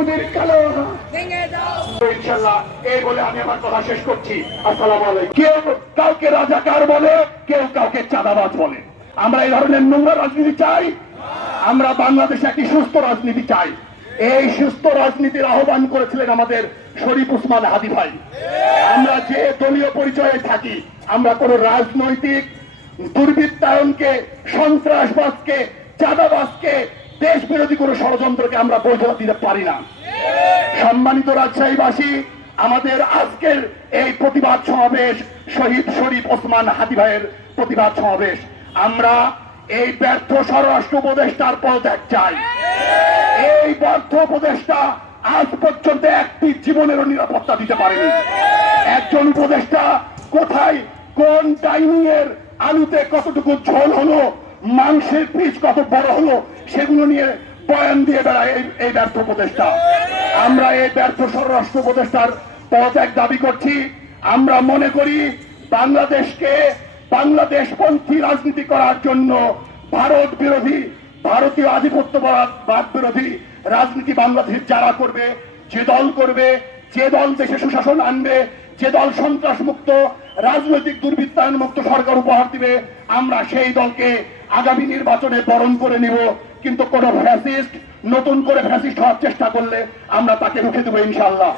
মোদির কালো ইনশাআল্লাহ এই বলে আমি আমার কথা শেষ করছি। আসসালামু আলাইকুম। কেউ কাউকে রাজাকার বলে, কেউ কাউকে চাঁদাবাজ বলে। আমরা এই ধরনের নোংরা রাজনীতি চাই? আমরা বাংলাদেশে একটি সুস্থ রাজনীতি চাই। এই সুস্থ রাজনীতির আহ্বান করেছিলেন আমাদের শরীফ ওসমান হাদি ভাই। আমরা যে দলীয় পরিচয়ে থাকি, আমরা কোন রাজনৈতিক দুর্বৃত্তায়নকে, সন্ত্রাসবাদকে, চাঁদাবাজকে, দেশ বিরোধী কোন ষড়যন্ত্রকে আমরা বৈধতা দিতে পারি না। সম্মানিত রাজশাহীবাসী, আমাদের আজকের এই প্রতিবাদ সমাবেশ শহীদ শরীফ ওসমান হাদি ভাইয়ের প্রতিবাদ সমাবেশ। আমরা এই ব্যর্থ স্বরাষ্ট্র উপদেষ্টার পদত্যাগ চাই। এই ব্যর্থ উপদেষ্টা আজ পর্যন্ত একটি জীবনেরও নিরাপত্তা দিতে পারেনি। একজন উপদেষ্টা কোথায় কোন ডাইনিং এর আলুতে কতটুকু ঝোল হলো, মাংসের পিস কত বড় হলো, সেগুলো নিয়ে বয়ান দিয়ে বেড়ায় এই ব্যর্থ উপদেষ্টা। আমরা এই ব্যর্থ স্বরাষ্ট্র উপদেষ্টার পদত্যাগ দাবি করছি। আমরা মনে করি বাংলাদেশকে বাংলাদেশপন্থী রাজনীতি করার জন্য ভারত বিরোধী, ভারতীয় আধিপত্যবাদ বিরোধী রাজনীতি বাংলাদেশ যারা করবে, যে দল করবে, যে দল দেশে সুশাসন আনবে, যে দল সন্ত্রাস মুক্ত, রাজনৈতিক দুর্বৃত্তায়ন মুক্ত সরকার উপহার দিবে, আমরা সেই দলকে আগামী নির্বাচনে বরণ করে নিব। কিন্তু কোন ফ্যাসিস্ট নতুন করে ফ্যাসিস্ট হওয়ার চেষ্টা করলে আমরা তাকে রুখে দেবো ইনশাআল্লাহ।